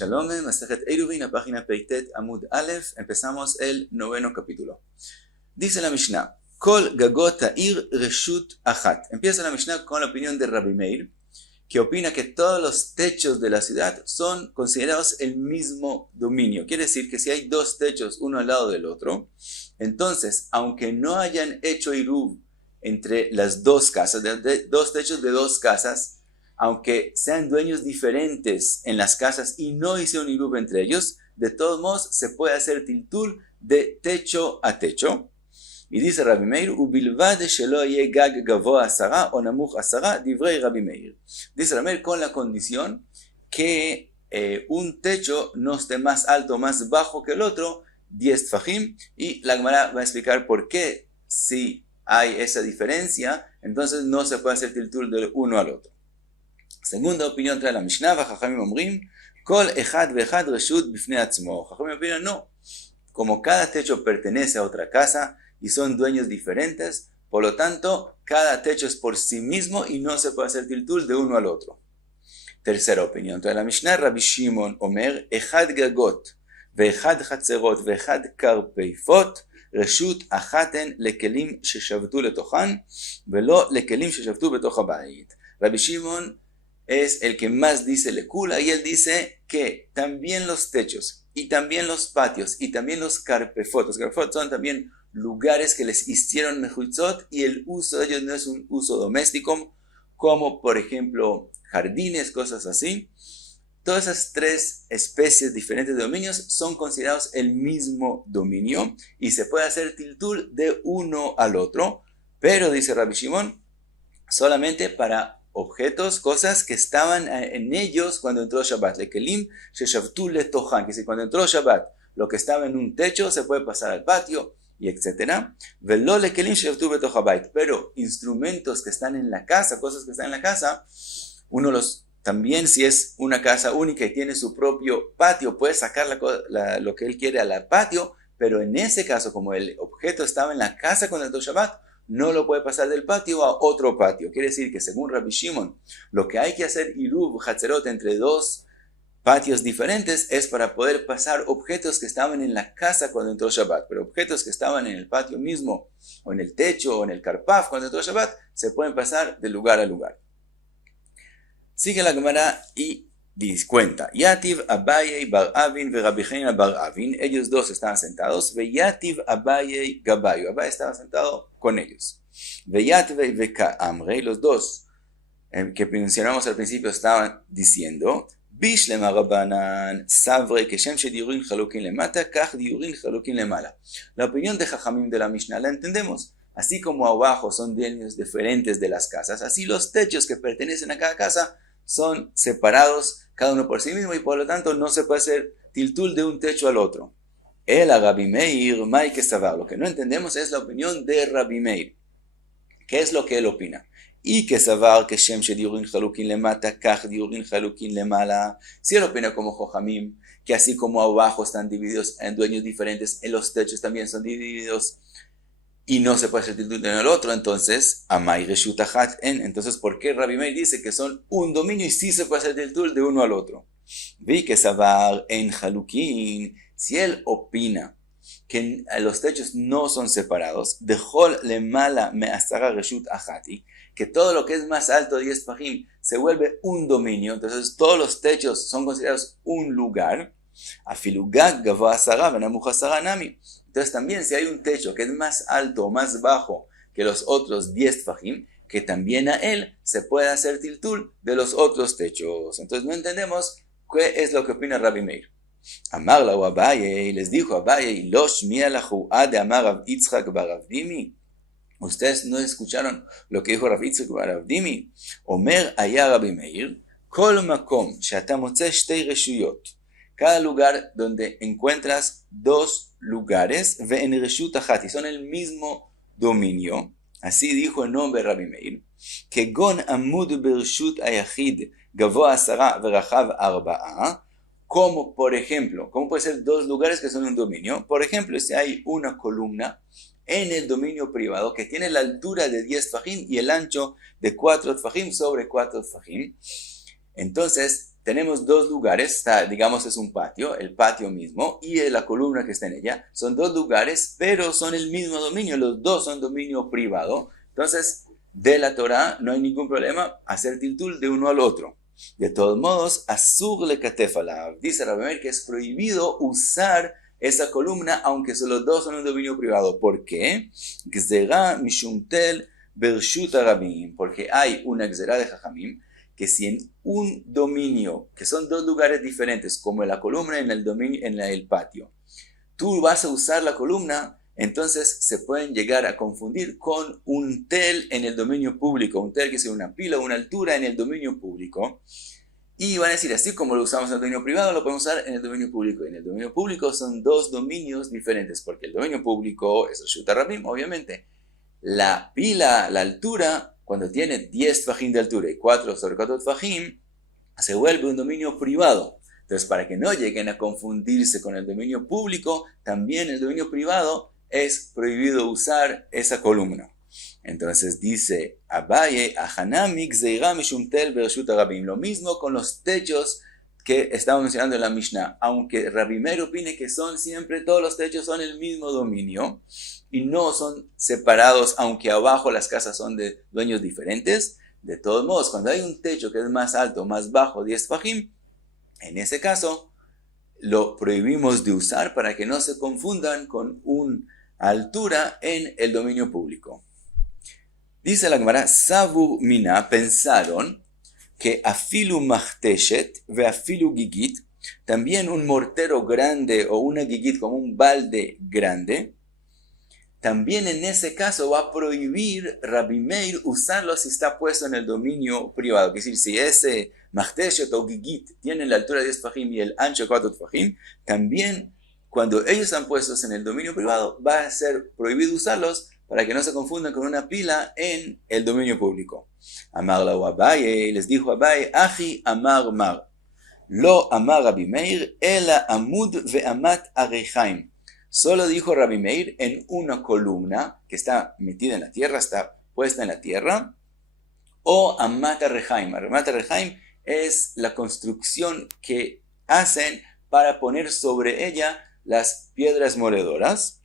Shalom, Masejet Eruvin, la página Peitet Amud Aleph, empezamos el 9º capítulo. Dice la Mishnah, Kol Gagot Ha'ir Reshut Achat. Empieza la Mishnah con la opinión de Rabbi Meir, que opina que todos los techos de la ciudad son considerados el mismo dominio. Quiere decir que si hay dos techos uno al lado del otro, entonces, aunque no hayan hecho Iruv entre las dos casas, dos techos de dos casas, aunque sean dueños diferentes en las casas y no hicieron Iruv entre ellos, de todos modos se puede hacer tiltul de techo a techo. Y dice Rabbi Meir, ubilvad shelo ye gag gavoa 10 o namuch 10 divrei Rabbi Meir. Dice Rabbi Meir con la condición que un techo no esté más alto o más bajo que el otro, 10 tfajim, y la Gemara va a explicar por qué si hay esa diferencia, entonces no se puede hacer tiltul del uno al otro. Segunda opinión trae la Mishnah, Jajamim omrim, kol echad ve'echad reshut bifnei atzmo. Jajamim opinan, no, como cada techo pertenece a otra casa y son dueños diferentes, por lo tanto, cada techo es por sí mismo y no se puede hacer tiltul de uno al otro. Tercera opinión trae la Mishnah, Rabbi Shimon omer, echad gagot ve'echad chatzerot ve'echad karpeifot reshut achaten lekelim sheshavtu letochan velo lekelim sheshavtu betoch habayit. Rabbi Shimon es el que más dice lekula y él dice que también los techos y también los patios y también los karpefot. Los karpefot son también lugares que les hicieron mechutzot y el uso de ellos no es un uso doméstico como por ejemplo jardines, cosas así. Todas esas tres especies diferentes de dominios son considerados el mismo dominio y se puede hacer tiltul de uno al otro, pero dice Rabbi Shimon solamente para objetos, cosas que estaban en ellos cuando entró Shabbat. Lekelim sheshavtu letochan, que si cuando entró Shabbat lo que estaba en un techo se puede pasar al patio y etcétera. Velo lekelim sheshavtu betoch habayit, pero instrumentos que están en la casa, cosas que están en la casa, uno los también si es una casa única y tiene su propio patio, puede sacar lo que él quiere al patio, pero en ese caso, como el objeto estaba en la casa cuando entró Shabbat, no lo puede pasar del patio a otro patio. Quiere decir que según Rabbi Shimon, lo que hay que hacer Iruv, Hatzerot entre dos patios diferentes es para poder pasar objetos que estaban en la casa cuando entró Shabbat, pero objetos que estaban en el patio mismo, o en el techo, o en el karpaf cuando entró Shabbat, se pueden pasar de lugar a lugar. Sigue la Gemara y dice, cuenta, Yativ Abaye Bar Avin ve Rabbi Chanina Bar Avin, ellos dos estaban sentados, ve Yativ Abaye Gabayo, Abaye estaba sentado con ellos, ve Yativ ve Ka'amre, los dos que mencionamos al principio estaban diciendo, Bishlem Arabanan Savre Keshem Shediurin Chalukin Lemata, Kach Diurin Chalukin Lemala. La opinión de Jajamim de la Mishnah la entendemos. Así como abajo son dueños diferentes de las casas, así los techos que pertenecen a cada casa son separados cada uno por sí mismo y por lo tanto no se puede hacer tiltul de un techo al otro. El Rabbi Meir, Mai que saber. Lo que no entendemos es la opinión de Rabbi Meir. ¿Qué es lo que él opina? Y que saber que Shem Shediurin Chalukin Lemata, Kach Diurin Chalukin Lemala. Si él opina como Jojamim, que así como abajo están divididos en dueños diferentes, en los techos también son divididos y no se puede hacer tiltul de uno al otro, entonces, Amay Reshut Achat en. Entonces, ¿por qué Rabbi Meir dice que son un dominio y sí se puede hacer tiltul de uno al otro? Vi que Savar en Halukin, si él opina que los techos no son separados, Dejol Lemala Me Asara Reshut Achati, que todo lo que es más alto de 10 fajim se vuelve un dominio, entonces todos los techos son considerados un lugar, Afilugag Gavoa 10 Venamuch 10 Nami. Entonces también si hay un techo que es más alto o más bajo que los otros 10 fajim, que también a él se puede hacer tiltul de los otros techos. Entonces no entendemos qué es lo que opina Rabbi Meir. Amarla o Abaye, les dijo Abaye, Losh mialahu ad amar Rav Yitzchak bar Rav Dimi. Ustedes no escucharon lo que dijo Rav Yitzchak bar Rav Dimi. Omer aya Rabbi Meir, kol makom she'ata motze shtei reshuyot. Cada lugar donde encuentras dos lugares, ve'en reshut achat, y son el mismo dominio. Así dijo el nombre de Rabbi Meir, que gon amud bershut ayachid gavoa 10 verachav 4, como por ejemplo, ¿cómo puede ser dos lugares que son un dominio? Por ejemplo, si hay una columna en el dominio privado que tiene la altura de 10 tfajim y el ancho de 4 tfajim sobre 4 tfajim, entonces tenemos dos lugares, digamos es un patio, el patio mismo y la columna que está en ella, son dos lugares, pero son el mismo dominio, los dos son dominio privado. Entonces, de la Torah no hay ningún problema hacer tiltul de uno al otro. De todos modos, asur le katefala, dice Rabbi Meir que es prohibido usar esa columna, aunque los dos son un dominio privado. ¿Por qué? Gzera mishumtel bershut harabim, porque hay una gzera de Jajamim, que si en un dominio, que son dos lugares diferentes, como la columna en el patio, tú vas a usar la columna, entonces se pueden llegar a confundir con un tel en el dominio público, un tel que sea una pila, una altura en el dominio público, y van a decir, así como lo usamos en el dominio privado, lo podemos usar en el dominio público. Y en el dominio público son dos dominios diferentes, porque el dominio público es el Reshut Harabim, obviamente. La pila, la altura, cuando tiene 10 tfajim de altura y 4 sobre 4 tfajim, se vuelve un dominio privado. Entonces, para que no lleguen a confundirse con el dominio público, también el dominio privado es prohibido usar esa columna. Entonces dice Abaye, Ahanamik Zeira Mishumtel Bershut Harabim. Lo mismo con los techos que estamos mencionando en la Mishnah. Aunque Rabbi Meir opine que son siempre, todos los techos son el mismo dominio y no son separados, aunque abajo las casas son de dueños diferentes. De todos modos, cuando hay un techo que es más alto, más bajo, 10 fajim, en ese caso lo prohibimos de usar para que no se confundan con una altura en el dominio público. Dice la Gemara, Savu Mina, pensaron que afilu machteshet ve afilu gigit, también un mortero grande o una gigit como un balde grande, también en ese caso va a prohibir Rabbi Meir usarlo si está puesto en el dominio privado. Es decir, si ese machteshet o gigit tiene la altura de 10 fajim y el ancho de 4 fajim, también cuando ellos están puestos en el dominio privado va a ser prohibido usarlos para que no se confundan con una pila en el dominio público. Amar la Abaye, les dijo Abaye, Achi amar mar, lo amar Rabbi Meir, ela amud ve amat arechaim. Solo dijo Rabbi Meir en una columna que está metida en la tierra, está puesta en la tierra, o amat arechaim. Amat arechaim es la construcción que hacen para poner sobre ella las piedras moledoras.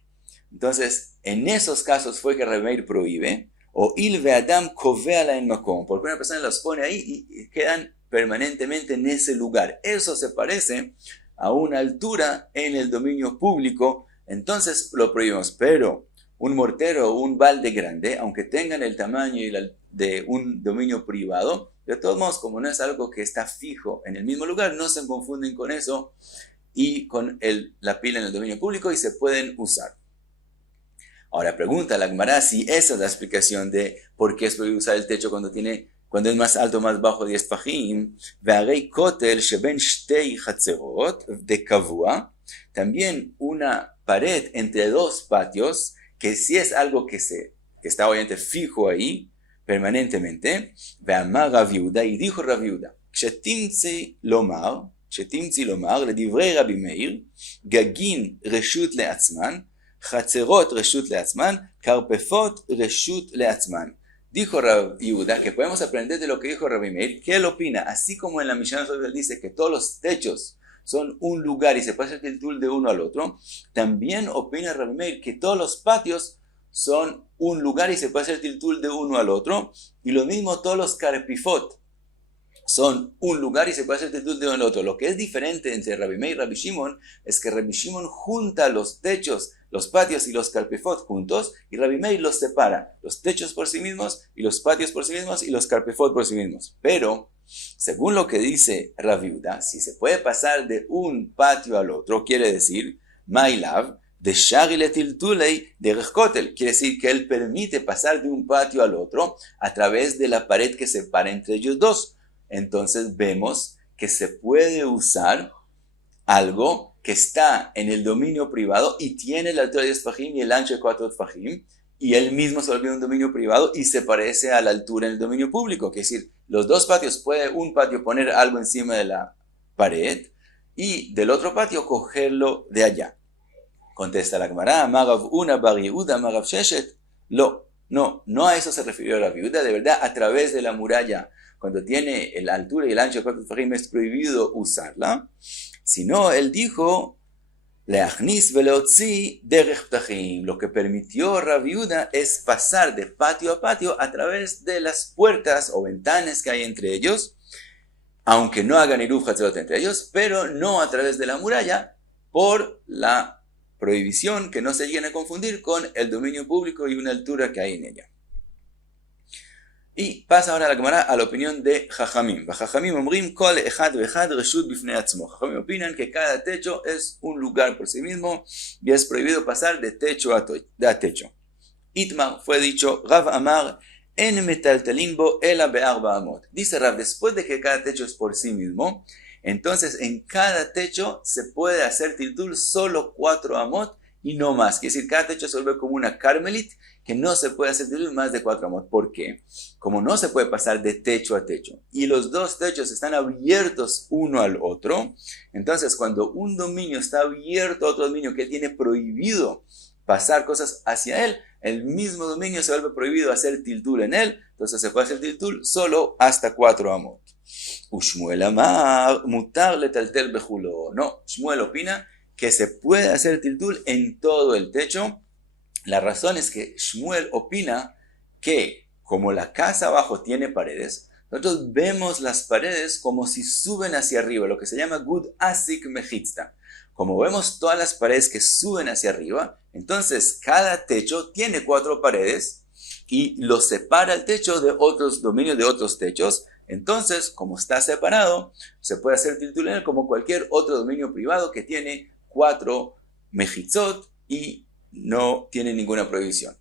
Entonces, en esos casos fue que Rabbi Meir prohíbe, o il ve'adam kovea en makom, porque una persona los pone ahí y quedan permanentemente en ese lugar. Eso se parece a una altura en el dominio público, entonces lo prohibimos. Pero un mortero o un balde grande, aunque tengan el tamaño de un dominio privado, de todos modos, como no es algo que está fijo en el mismo lugar, no se confunden con eso y con la pila en el dominio público y se pueden usar. Ahora pregunta la Gemara si esa es la explicación de por qué es prohibido usar el techo cuando es más alto o más bajo 10 fajim. Ve'arei kotel sheben shtei chatzerot de kavua. También una pared entre dos patios, que si es algo que está obviamente fijo ahí, permanentemente. Ve'amar Rav Yehuda, y dijo Rav Yehuda, shetimtzi lomar, ledivrei Rabbi Meir, gagin reshut le'atzman, חצרות רשות לעצמן, קרפפות רשות לעצמן. Dijo Rav Yehuda que podemos aprender de lo que dijo Rabbi Meir, que él opina, así como en la Mishnah nosotros dice que todos los techos son un lugar y se puede hacer tiltul de uno al otro, también opina Rabbi Meir que todos los patios son un lugar y se puede hacer tiltul de uno al otro, y lo mismo todos los karpifot son un lugar y se puede hacer tiltul de uno al otro. Lo que es diferente entre Rabbi Meir y Rabbi Shimon es que Rabbi Shimon junta los techos, los patios y los karpifot juntos, y Rabbi Meir los separa, los techos por sí mismos, y los patios por sí mismos, y los karpifot por sí mismos. Pero, según lo que dice Rav Yehuda, si se puede pasar de un patio al otro, quiere decir, Mailav, de Shari letiltulei de Rechkotel, quiere decir que él permite pasar de un patio al otro a través de la pared que separa entre ellos dos. Entonces vemos que se puede usar algo que está en el dominio privado y tiene la altura de 10 fajim y el ancho de 4 fajim, y él mismo se volvió un dominio privado y se parece a la altura en el dominio público. Es decir, los dos patios, puede un patio poner algo encima de la pared y del otro patio cogerlo de allá. Contesta la Gemara, Marav una bar Yehuda, Marav Sheshet. No a eso se refirió la viuda, de verdad, a través de la muralla cuando tiene la altura y el ancho de 4 tefajim es prohibido usarla, sino él dijo, Leachnis velotzí derech ptachim. Lo que permitió Rabbi Yehuda es pasar de patio a patio a través de las puertas o ventanas que hay entre ellos, aunque no hagan iruv hatzerot entre ellos, pero no a través de la muralla, por la prohibición que no se lleguen a confundir con el dominio público y una altura que hay en ella. Y pasa ahora la Gemara a la opinión de Jajamim. Jajamim omrim kol echad vechad reshut bifnei atzmo. Jajamim opinan que cada techo es un lugar por sí mismo y es prohibido pasar de techo a techo. Itmar fue dicho, Rav Amar, en metaltelin bo ela be'arba amot. Dice Rav, después de que cada techo es por sí mismo, entonces en cada techo se puede hacer tiltul solo 4 amot y no más. Quiere decir, cada techo se vuelve como una carmelit, que no se puede hacer tiltul más de 4 amot. ¿Por qué? Como no se puede pasar de techo a techo y los dos techos están abiertos uno al otro, entonces cuando un dominio está abierto a otro dominio que tiene prohibido pasar cosas hacia él, el mismo dominio se vuelve prohibido hacer tiltul en él, entonces se puede hacer tiltul solo hasta 4 amot. Shmuel amar mutar letaltel bejulo. No, Shmuel opina que se puede hacer tiltul en todo el techo. La razón es que Shmuel opina que como la casa abajo tiene paredes, nosotros vemos las paredes como si suben hacia arriba, lo que se llama gud asik mechitzta. Como vemos todas las paredes que suben hacia arriba, entonces cada techo tiene 4 paredes y lo separa el techo de otros dominios de otros techos. Entonces, como está separado, se puede hacer tiltul en él como cualquier otro dominio privado que tiene 4 mechitzot y no tiene ninguna prohibición.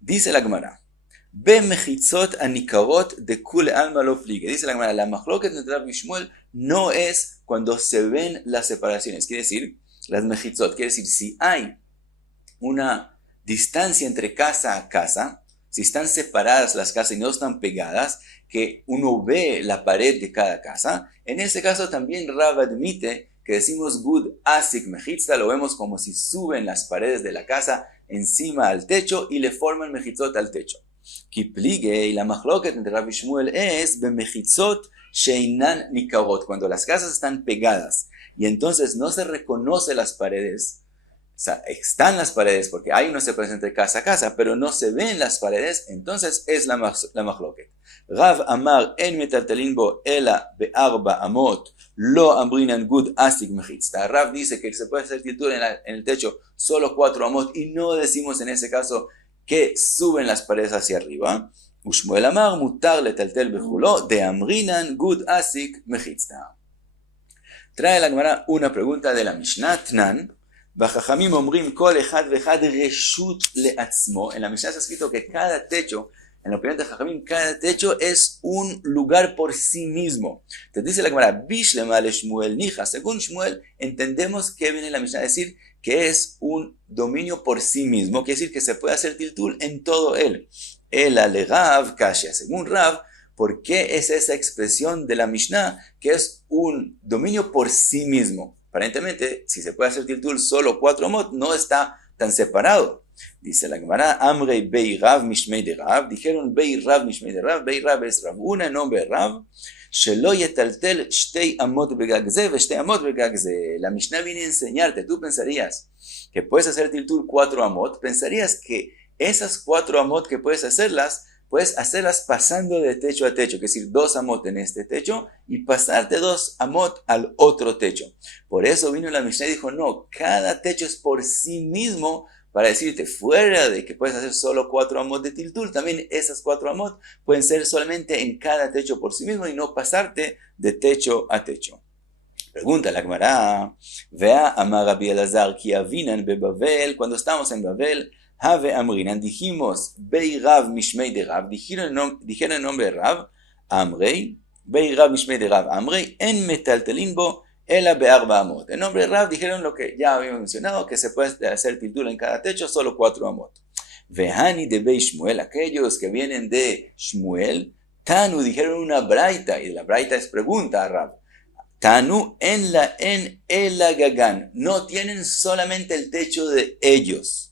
Dice la Gemara, Be mechitzot anikarot de kule alma lo pligue. Dice la Gemara, la machloket entre Rav y Shmuel no es cuando se ven las separaciones. Quiere decir, las mechitzot. Quiere decir, si hay una distancia entre casa a casa, si están separadas las casas y no están pegadas, que uno ve la pared de cada casa, en ese caso también Rav admite que decimos gud asik mechitzta, lo vemos como si suben las paredes de la casa encima al techo y le forman mechitzot al techo. Kipligue y la machloket entre Rav y Shmuel es bemechitzot sheinan nikarot, cuando las casas están pegadas y entonces no se reconoce las paredes. O sea, están las paredes porque hay una separación entre casa a casa, pero no se ven las paredes, entonces es la machloket. Rav amar en metaltelin bo ela be'arba amot lo ambrinan gud asik mechitzta. Rav dice que se puede hacer tiltul en el techo solo 4 amot y no decimos en ese caso que suben las paredes hacia arriba. Ushmuel amar mutar letaltel bejulo de amrinan gud asik mechitzta. Trae la Gemara una pregunta de la Mishnah Tnan. Bajajamim omrim kol echad vechad reshut leatzmo. En la Mishnah está escrito que cada techo, en la opinión de Jajamim, cada techo es un lugar por sí mismo. Entonces dice la Gemara, bishlema le Shmuel nija. Según Shmuel, entendemos que viene la Mishnah a decir que es un dominio por sí mismo, quiere decir que se puede hacer tiltul en todo él. El ale Rav kasha. Según Rav, ¿por qué es esa expresión de la Mishnah que es un dominio por sí mismo? Aparentemente, si se puede hacer tiltul solo 4 amot, no está tan separado. Dice la Gemara, Amrei Bei Rav Mishmei de Rav, dijeron Bei Rav Mishmei de Rav, Bei Rav es Rav, una nombre de Rav, Shelo yetaltel shtei amot begagze ve shtei amot begagze. La Mishnah viene a enseñarte, tú pensarías que puedes hacer tiltul 4 amot, pensarías que esas 4 amot que puedes hacerlas pasando de techo a techo, que es decir, 2 amot en este techo y pasarte 2 amot al otro techo. Por eso vino la Mishnah y dijo, no, cada techo es por sí mismo, para decirte, fuera de que puedes hacer solo 4 amot de tiltul, también esas 4 amot pueden ser solamente en cada techo por sí mismo y no pasarte de techo a techo. Pregunta la Gemara, vea amar Rabbi Elazar ki avinan beBavel, cuando estamos en Babel, Have amrinan, dijimos, Bei Rav Mishmei de Rav, dijeron el nombre de Rav, Amrei, Bei Rav Mishmei de Rav, Amrei, en metaltelin bo ela be'arba amot. El nombre de Rav dijeron lo que ya habíamos mencionado, que se puede hacer tiltul en cada techo, solo 4 amot. Vehani de Bei Shmuel, aquellos que vienen de Shmuel, Tanu, dijeron una braita, y la braita es pregunta a Rav. Tanu en el agagan, no tienen solamente el techo de ellos.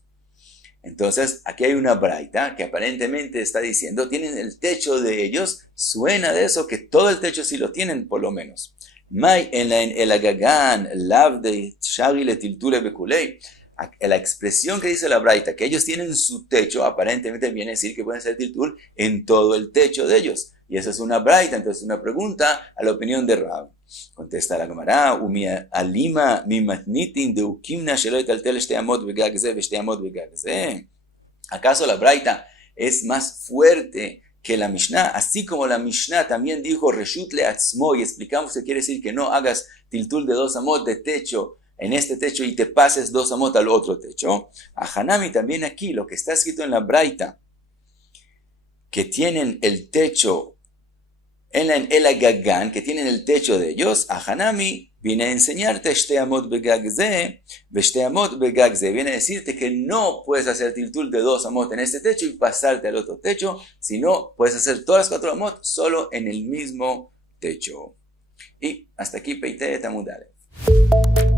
Entonces, aquí hay una braita que aparentemente está diciendo, tienen el techo de ellos, suena de eso que todo el techo sí lo tienen por lo menos. Mai en el agagan, lav de shari le tiltule bekulei. La expresión que dice la braita, que ellos tienen su techo, aparentemente viene a decir que pueden ser tiltul en todo el techo de ellos. Y esa es una braita, entonces una pregunta a la opinión de Rab. Contesta la Gemara, umi alima mi matnitin de ukimna shelo etaltel shte amot begag ze ve shte amot begag ze. ¿Acaso la braita es más fuerte que la Mishnah? Así como la Mishnah también dijo reshut leatzmo, y explicamos que quiere decir que no hagas tiltul de 2 amot de techo en este techo y te pases 2 amot al otro techo. A Hanami también aquí, lo que está escrito en la braita, que tienen el techo en el agagán, que tienen el techo de ellos, a Hanami viene a enseñarte shte amot begag ze, shte amot begag ze, viene a decirte que no puedes hacer tiltul de 2 amot en este techo y pasarte al otro techo, sino puedes hacer todas las 4 amot solo en el mismo techo. Y hasta aquí Peitet Amud Aleph.